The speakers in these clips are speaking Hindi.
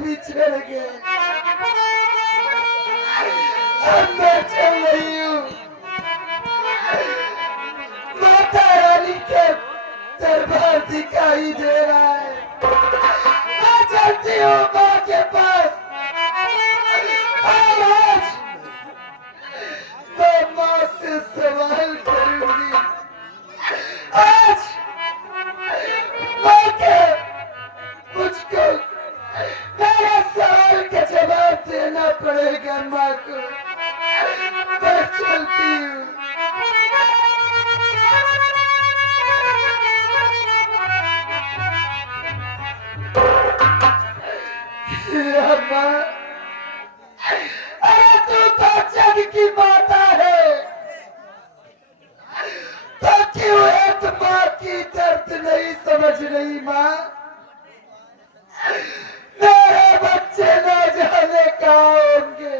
बिछड़ गए। अब मैं चल रही हूँ माता रानी के दरबार दिखाई दे रहा है। मैं चलती हूँ माँ के पास। और आज मैं माँ से सवाल करूंगी। आज माँ के मुझको मेरे सवाल का जवाब देना पड़ेगा माँ को। मैं चलती हूँ। माँ, अरे तू तो जग की माता है, तो क्यों एक माँ की दर्द नहीं समझ रही माँ? मेरे बच्चे न जाने कहाँ होंगे।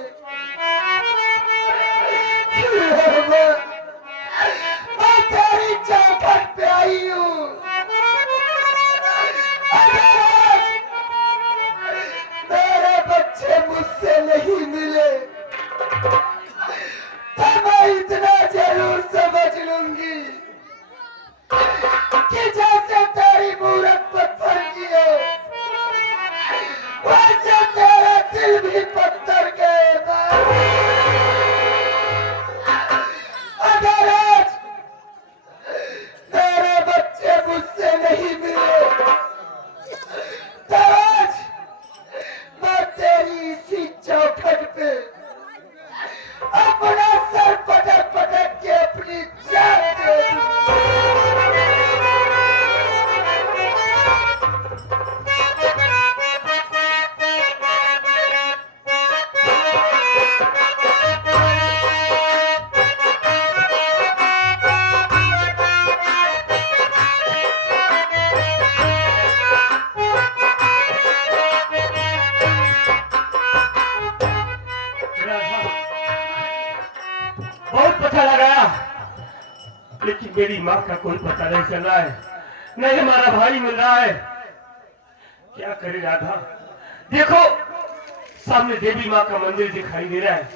मैं तेरी चौखट पे आई हूँ। अगर आज मेरे बच्चे मुझसे नहीं मिले तो मैं इतना जरूर समझ लूंगी कि जैसे तेरी मूरत पत्थर की है वैसे तेरा दिल भी पत्थर का है। अगर आज मेरे बच्चे मुझसे नहीं मिले तो आज मैं तेरी इसी चौखट पे अपना सर पटक पटक के अपनी जान दे लेकिन मेरी माँ का कोई पता नहीं चल रहा है, नहीं हमारा भाई मिल रहा है। क्या करे राधा? देखो सामने देवी माँ का मंदिर दिखाई दे रहा है।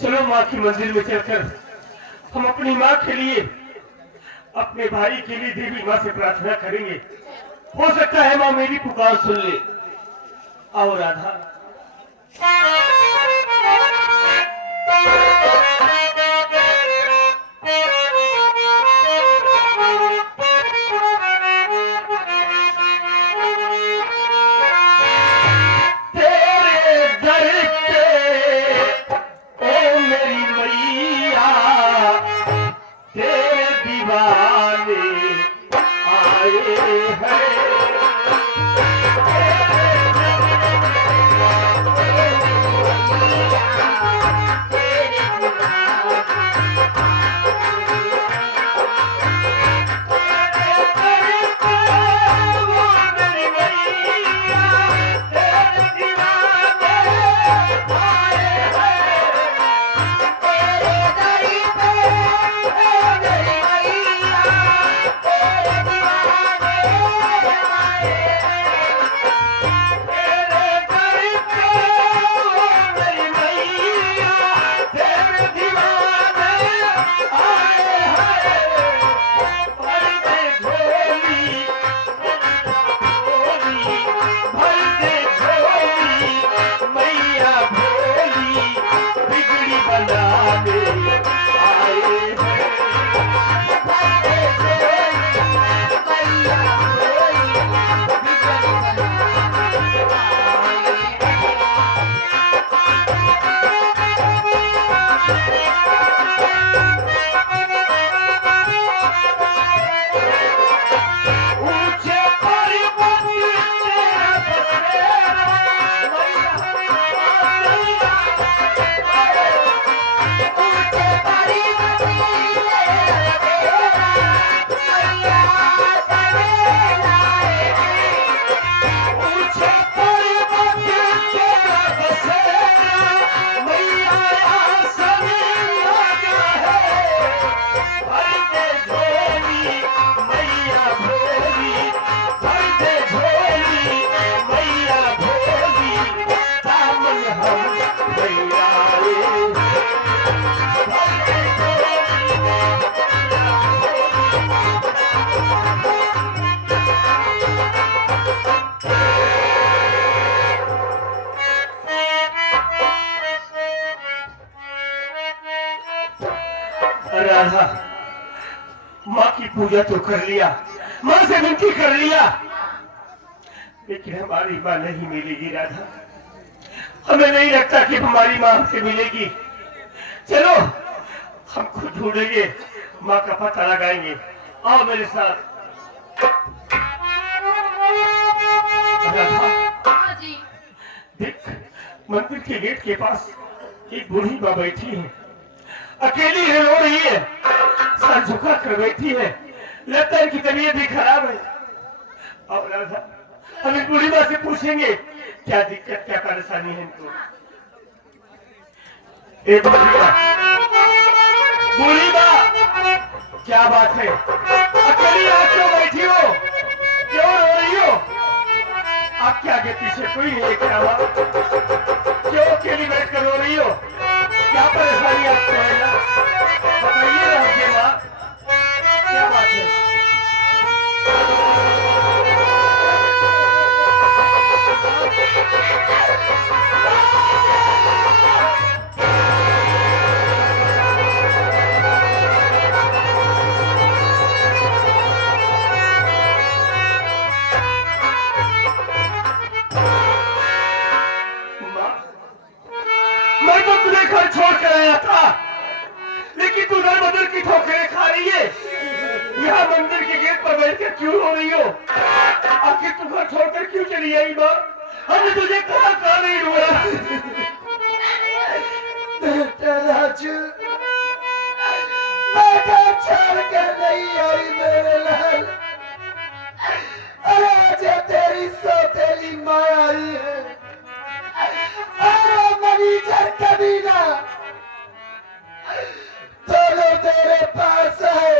चलो माँ की मंदिर में चलकर हम अपनी माँ के लिए, अपने भाई के लिए देवी माँ से प्रार्थना करेंगे। हो सकता है माँ मेरी पुकार सुन ले। आओ राधा। पूजा तो कर लिया, माँ से विनती कर लिया, लेकिन हमारी माँ नहीं मिलेगी राधा। हमें नहीं लगता कि हमारी माँ हमसे मिलेगी। चलो हम खुद ढूंढेंगे, माँ का पता लगाएंगे। आओ मेरे साथ। राधा, जी। देख मंदिर के गेट के पास एक बूढ़ी माँ बैठी है, अकेली है, रो रही है, सर झुका कर बैठी है, लगता है कि तबीयत भी खराब है। अब राधा हम इस बूढ़ी माँ से पूछेंगे क्या दिक्कत, क्या परेशानी है इनको। एक बूढ़ी माँ, क्या बात है, अकेली यहाँ क्यों बैठी हो, क्यों रो रही हो? आपके आगे पीछे कोई नहीं है क्या? क्यों अकेली बैठ कर रो रही हो? क्या परेशानी आपको है ना? बताइए ना मुझे माँ, क्या बात है? मैं तो तुझे घर छोड़ कर आया था, लेकिन तू दर बदर की ठोकरें खा रही है। यहाँ मंदिर के गेट पर बैठ कर क्यों रो रही हो? आखिर तू घर छोड़कर क्यों चली आई माँ? हमने तुझे कहा नहीं ढूंढा। बेटा राजू, मैं घर छोड़ कर नहीं आई मेरे लाल। अरे आज तेरी सौतेली माँ आई है। अरे मनीजर कमीना, दोनों तेरे पास है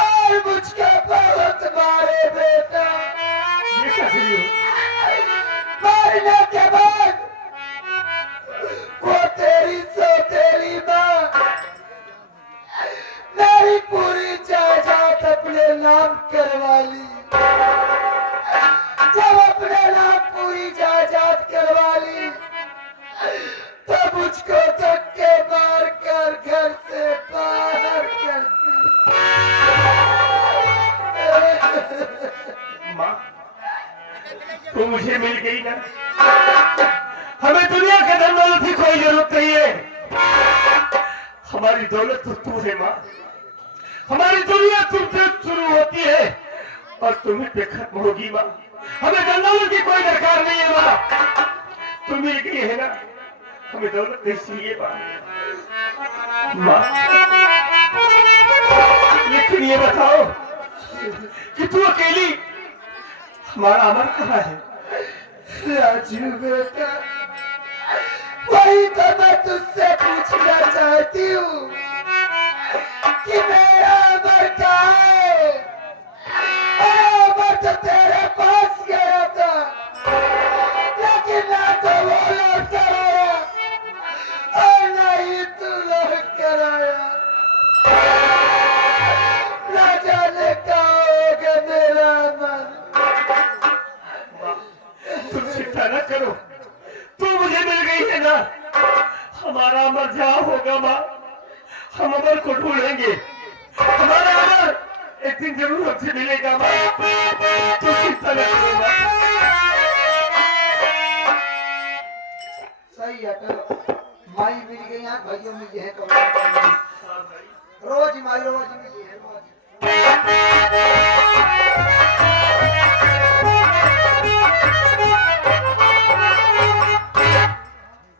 और मुझको बहुत मारे बेटा। ये क्या करी हो? मारने के बाद वो तेरी सौतेली माँ मेरी पूरी जायदाद अपने नाम करवा ली। जब अपने नाम पूरी जायदाद करवा ली तो मुझको धक्के मार कर घर से बाहर कर दी। माँ, तू मुझे मिल गई ना, हमें दुनिया के धन दौलत की कोई जरूरत नहीं है। हमारी दौलत तो तू है माँ, हमारी दुनिया तुमसे शुरू होती है और तुम्हें पे खत्म होगी माँ। हमें धन दौलत की कोई दरकार नहीं है माँ, तुम मिल गई है ना, हमें दौलत नहीं चाहिए माँ। माँ, लेकिन ये बताओ कि तू अकेली, हमारा अमर कहाँ है? राजू बेटा, वही तो मैं तुझसे पूछना चाहती हूँ कि मेरा अमर कहाँ है? अरे अमर तो तेरे पास गया था, लेकिन ना तो वो लौट कर आया और ना ही तू लौट कर आया। ना जाने कहाँ होगा मेरा अमर। तुम चिंता न करो, तू मुझे मिल गई है ना, हमारा अमर जहाँ होगा माँ, हम अमर को ढूंढेंगे। हमारा अमर एक दिन जरूर हमसे मिलेगा माँ, तू चिंता न करो माँ। सही है तो माई मिल गई यहाँ, भाइयों मिल गए हैं तो रोज माई रोज मिली है रोज।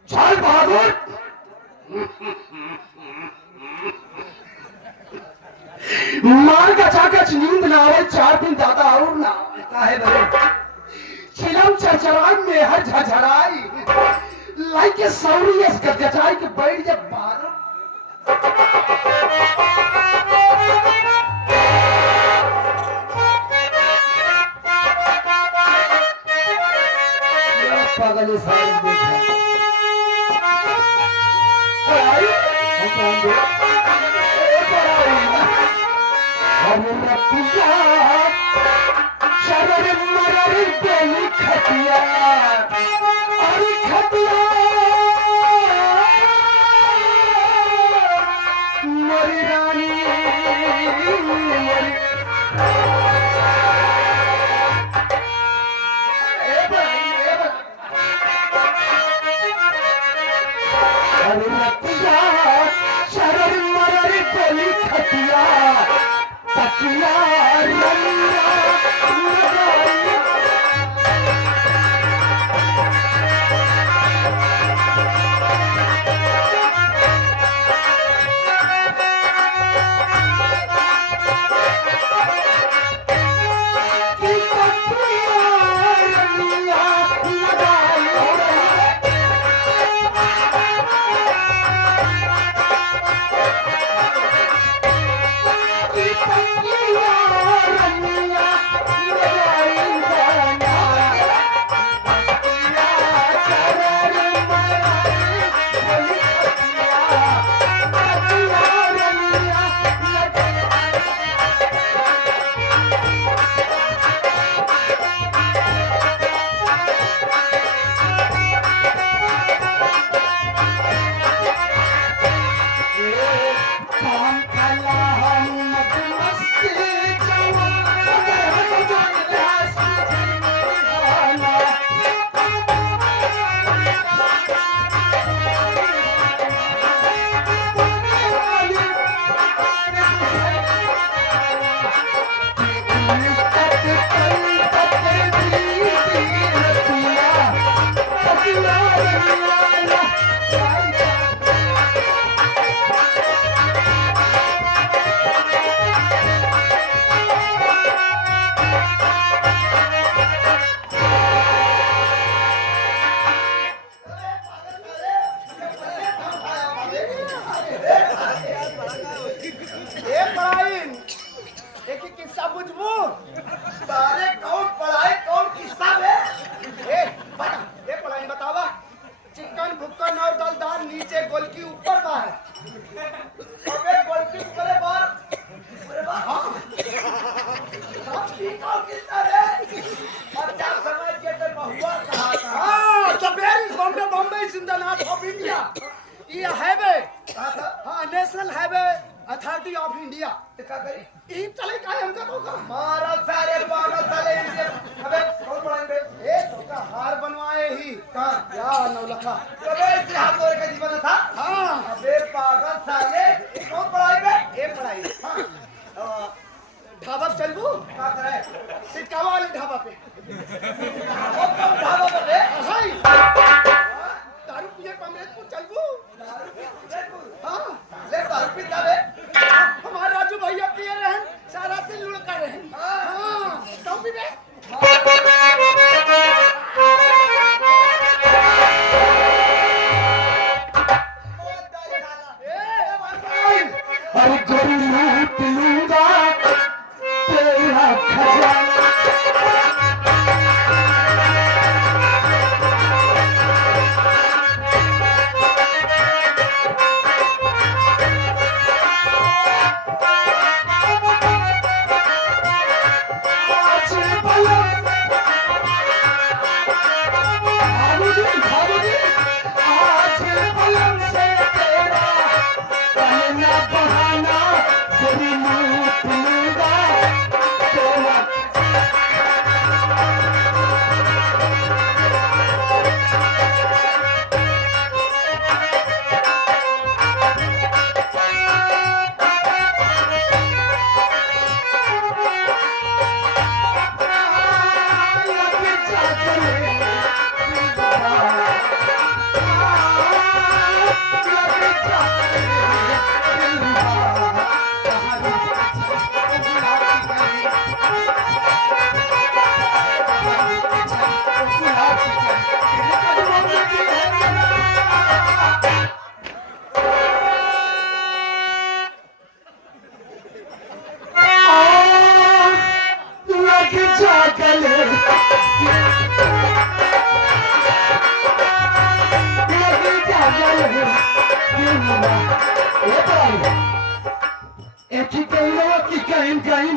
चल बहादुर, मार का चाकच नींद ना आवे 4 दिन दादा और ना काहे बरे चिलम चरचराई में हर झझड़ाई लाइक के सौरी इस गजगजाई के बैठ जब बारह पागल सारी देखा पढ़ाई हम रतिया शरर मरर बेली खटिया अरे खटिया मरी रानी आर्मी ऑफ इंडिया ते का करे ई चले काय हमका तो का मारा सारे पागल साले इनके अबे कौन बनाएंगे ए तो का हार बनवाए ही कहां या नौलखा कबे से हाथ धोए का जीवन था हां अबे पागल साले कौन पढ़ाएंगे ए पढ़ाई हां ढाबा पे चलबू का करे सिटकावा वाले ढाबा पे वो कौन ढाबा पर रे हाय दारू पिए कमरेजपुर चलबू हां ले दारू पीता बे हमारे राजू भैया पिए रहन सारा दिन लुढ़का रहन हां तो भी बे अरे गोरी लूट लूंगा तेरा खजाना बहाना गोरी लूट लूंगा तेरा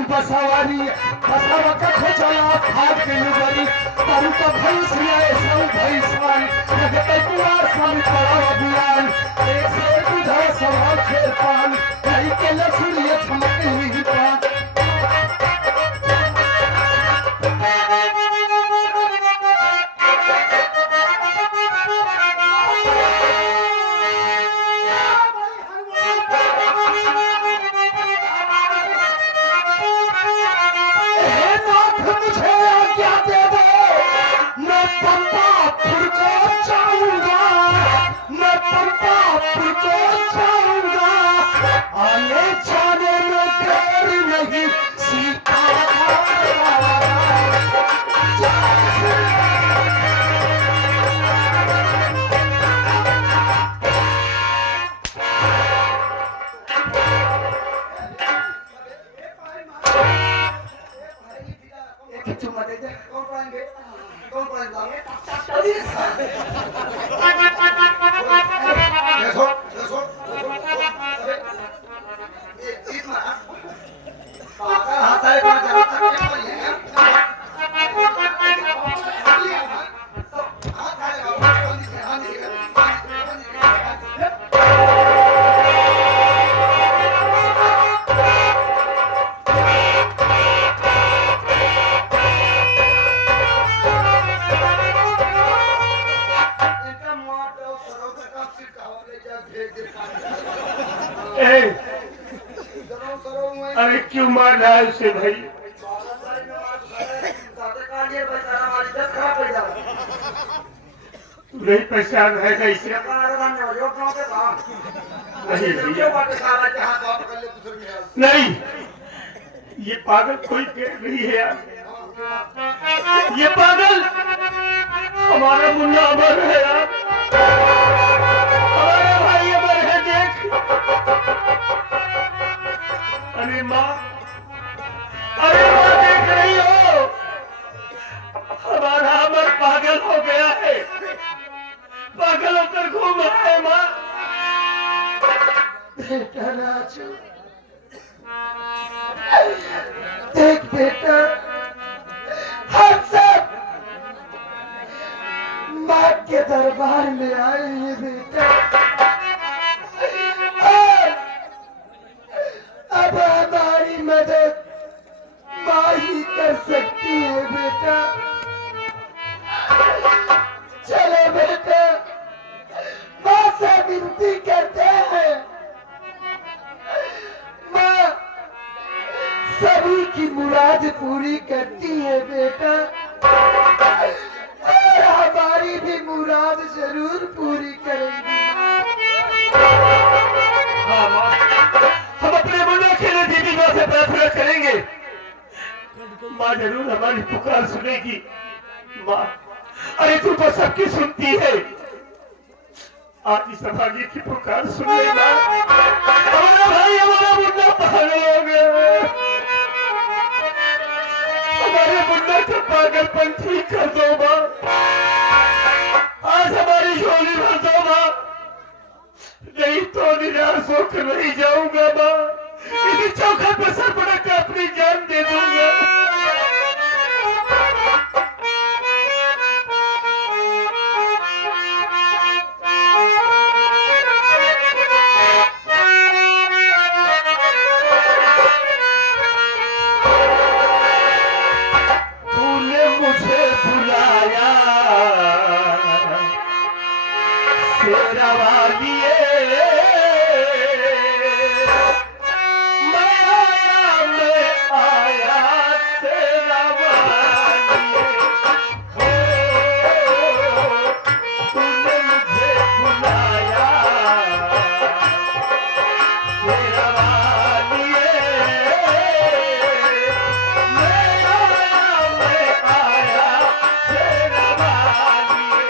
बसावारी बसावा का खोचला भाग के लुगरी तारू का भैंस आए सब भैंसान लगते कुआर सन पड़ा बुआन एक से बुधा सवाल खेल पान कहीं के लछुड़िए चमक हुई पान चुम्मा दे दे कौन पढ़ाएंगे देखो देखो ये इतना पागल हाथ आए कहां जाता है अरे क्यों मार रहा है उसे भाई तू नहीं पहचान है कैसे नहीं भैया नहीं ये पागल कोई नहीं है यार ये पागल हमारा मुन्ना अमर है यार हमारे भाई अमर है देख अरे माँ देख रही हो हमारा अमर पागल हो गया है पागल होकर घूम रहा है माँ बेटा राजू देख बेटा हम सब माँ के दरबार में आए हैं बेटा सकती है बेटा। चलो बेटा, माँ से विनती करते हैं। माँ सभी की मुराद पूरी करती है बेटा, और हमारी भी मुराद जरूर पूरी करेंगी। हाँ माँ, हम अपने मुन्ना के लिए देवी माँ से प्रार्थना करेंगे। माँ जरूर हमारी पुकार सुनेगी। माँ, अरे तू तो सबकी सुनती है, आज इस समाज की पुकार सुन ले माँ। हमारा भाई, हमारा मुन्ना पागल हो गया है। हमारे मुन्ना का पागलपन ठीक कर दो माँ। आज हमारी झोली भर दो माँ, नहीं तो निराश होकर नहीं जाऊंगा माँ। इसी चौखट पर सर पटक कर अपनी जान दे दूंगा। तूने मुझे बुलाया तेरा वालिए, मैं आया तेरा वालिए। तूने मुझे बुलाया तेरा वालिए, मैं आया तेरा वालिए।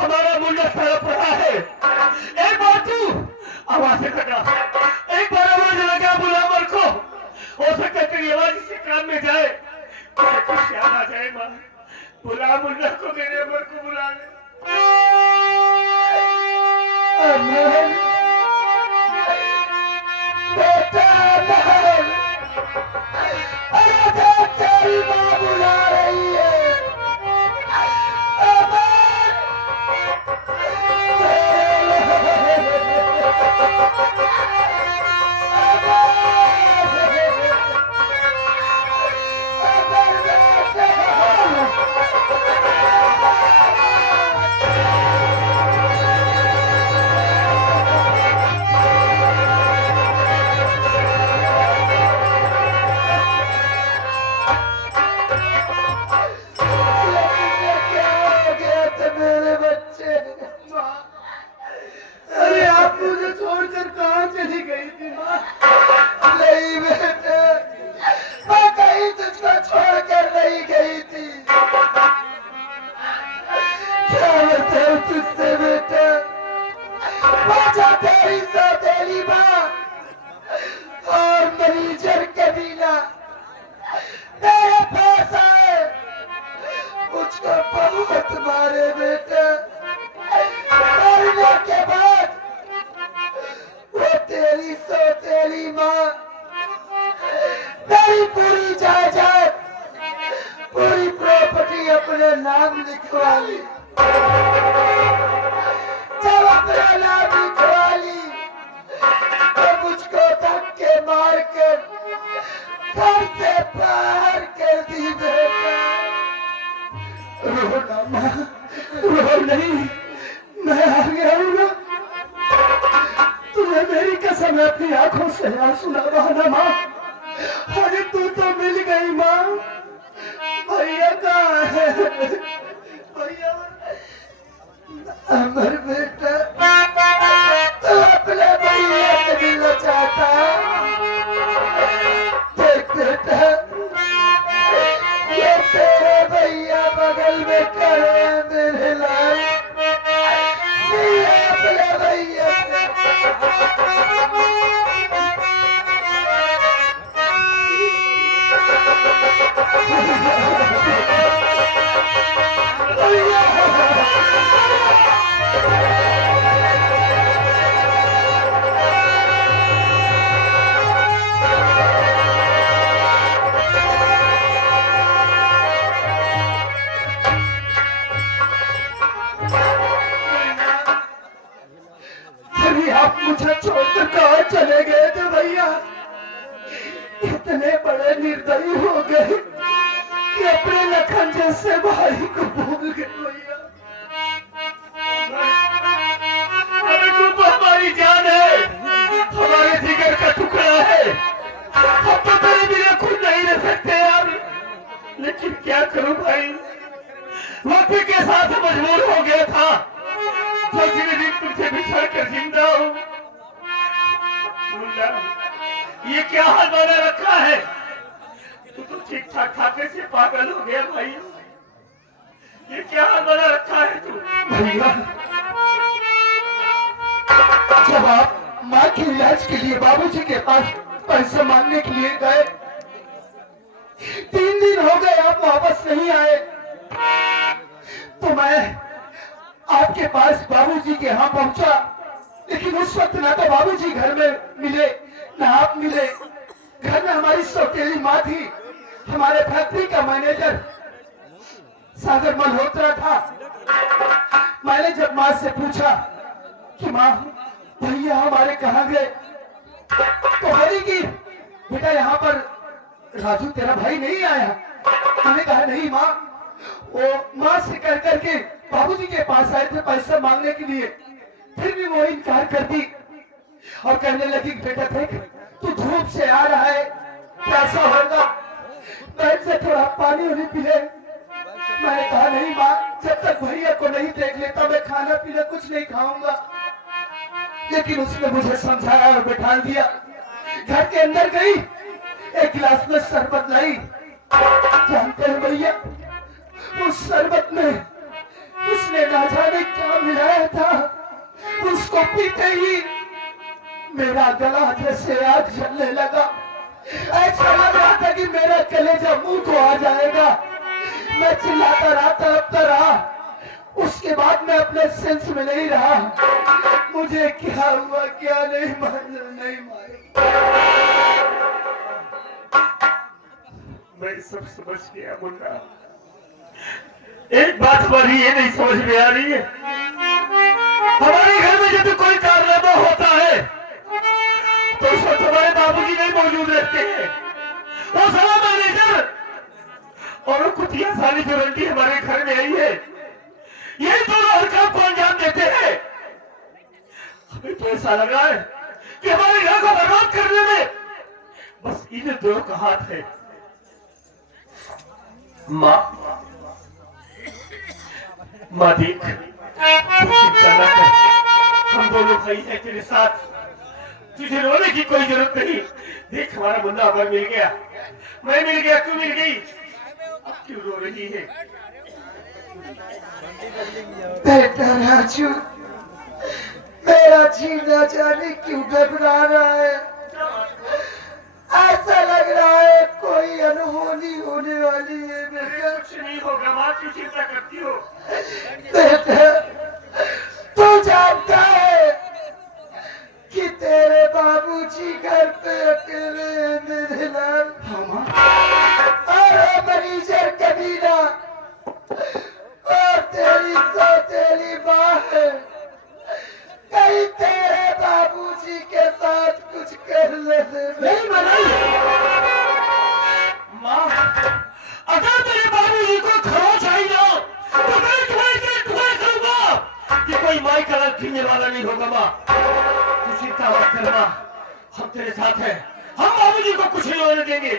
हमारा मुंडा तड़प रहा है। एक बार तू आवाज कटा, एक बार आवाज लगा बुला मर को। हो सकता है तेरी आवाज इसके कान में जाए, कुछ याद आ जाए माँ। बुला मुंडा को, मेरे अमर को बुला ले। अमर, बेटा अमर, अरे देख तेरी माँ बुला रही है। तुम्हारे बेटे मरने के बाद वो तेरी सौतेली माँ तेरी पूरी जायदाद पूरी प्रॉपर्टी अपने नाम लिखवा ली। जब अपना नाम लिखवा ली तो मुझको धक्के मार कर घर से बाहर कर दी बेटा। रो ना माँ, रो नहीं, अपनी आंखों से आंसू ना बहाना माँ। अरे तू तो मिल गई माँ। भैया कहाँ है? भैया अमर बेटा, तू अपने भैया से मिलना चाहता है? देख बेटा, ये तेरे भैया बगल में खड़े हैं मेरे लाल। ये अपने भैया से अरे आप मुझे छोड़कर कहाँ चले गए थे भैया? इतने बड़े निर्दयी हो गए कि अपने लखन जैसे भाई को भूल गए भैया। अरे तू तो हमारी जान है, हमारे जिगर का टुकड़ा है। हम तो तेरे बिना खुद नहीं रह सकते यार, लेकिन क्या करूं भाई, वक्त के साथ मजबूर हो गया था। जो दिन तुझसे बिछड़ कर जिंदा हूं। मुन्ना, ये क्या हाल बना रखा है? तू तो ठीक ठाक खाते से पागल हो गया भाई। ये क्या हाल बना रखा है तू? भैया, जब आप माँ के इलाज के लिए बाबूजी के पास पैसे मांगने के लिए गए, 3 दिन हो गए आप वापस नहीं आए, तो मैं आपके पास बाबूजी के यहाँ पहुंचा। लेकिन उस वक्त ना तो बाबूजी घर में मिले, ना आप मिले। घर में हमारी सौतेली माँ थी, हमारे फैक्ट्री का मैनेजर सागर मल्होत्रा था। मैंने जब माँ से पूछा कि माँ भैया हमारे कहाँ गए, तो बोली कि बेटा यहाँ पर राजू तेरा भाई नहीं आया। मैंने कहा नहीं माँ, वो माँ से कह करके बाबूजी के पास आए थे पैसा मांगने के लिए, फिर भी वो इनकार कर दी और कहने लगी बेटा देख तू धूप से आ रहा है, प्यासा होगा, बैठ से थोड़ा पानी उन्हें पी ले। मैंने कहा नहीं माँ, जब तक भैया को नहीं देख लेता मैं खाना पीना कुछ नहीं खाऊंगा। लेकिन उसने मुझे समझाया और बैठा दिया। घर के अंदर गई, एक गिलास में शरबत लाई। जानते हैं भैया, उस शरबत में उसने ना जाने क्या मिलाया था। उसको पीते ही मेरा गला जैसे आग जलने लगा। ऐसा लग रहा था कि मेरा कलेजा मुंह को आ जाएगा। मैं चिल्लाता रहा, तड़पता रहा। उसके बाद मैं अपने सेंस में नहीं रहा। मुझे क्या हुआ क्या नहीं मालूम, नहीं मालूम। मैं सब समझ गया मुन्ना। एक बात हमारी ये नहीं समझ में आ रही है, हमारे घर में जब कोई कारनामा होता है तो उस वक्त हमारे बाबूजी नहीं मौजूद रहते हैं। वो सारा मैनेजर और वो कुतिया सारी जो रंडी हमारे घर में आई है, यही दोनों हर काम को अंजाम देते हैं। हमें तो ऐसा लगा है कि हमारे घर को बर्बाद करने में बस इन दोनों का हाथ है। माँ देख, चिंता न कर, हम दोनों भाई हैं तेरे साथ, तुझे रोने की कोई जरूरत नहीं। देख हमारा मुन्ना अमर मिल गया, मैं मिल गया, तू मिल गई, अब क्यों रो रही है? बेटा राजू, मेरा जीना जाने क्यों घबरा रहा है। ऐसा लग रहा है कोई अनहोनी होने वाली है। बेटा कुछ नहीं होगा माँ, क्यों चिंता करती हो? बेटा तू जानता है कि तेरे बाबूजी घर पे अकेले हैं मेरे लाल। और मरीजर कबीला और तेरी सौतेली माँ है। कहीं तेरे बाबूजी के साथ कुछ कर ले। नहीं माँ, अगर तेरे बाबूजी को खरोच आई ना तो मैं तुम्हें करूंगा कि कोई माई का रंग खींचने वाला नहीं होगा। माँ तू चिंता मत कर माँ, हम तेरे साथ हैं, हम बाबूजी को कुछ नहीं होने देंगे।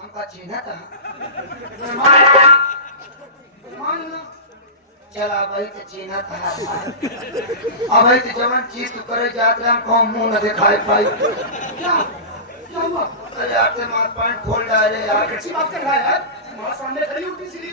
हमका चिन्ह था मान लो चला भाई तो चिन्ह था अब भाई तो जवन चीज तू करे जात रहे हम कौन मुंह न दिखाई पाई क्या क्या हुआ तो यार से मार पॉइंट खोल डाले यार अच्छी बात कर रहा है यार हमारे सामने खड़ी उल्टी सीधी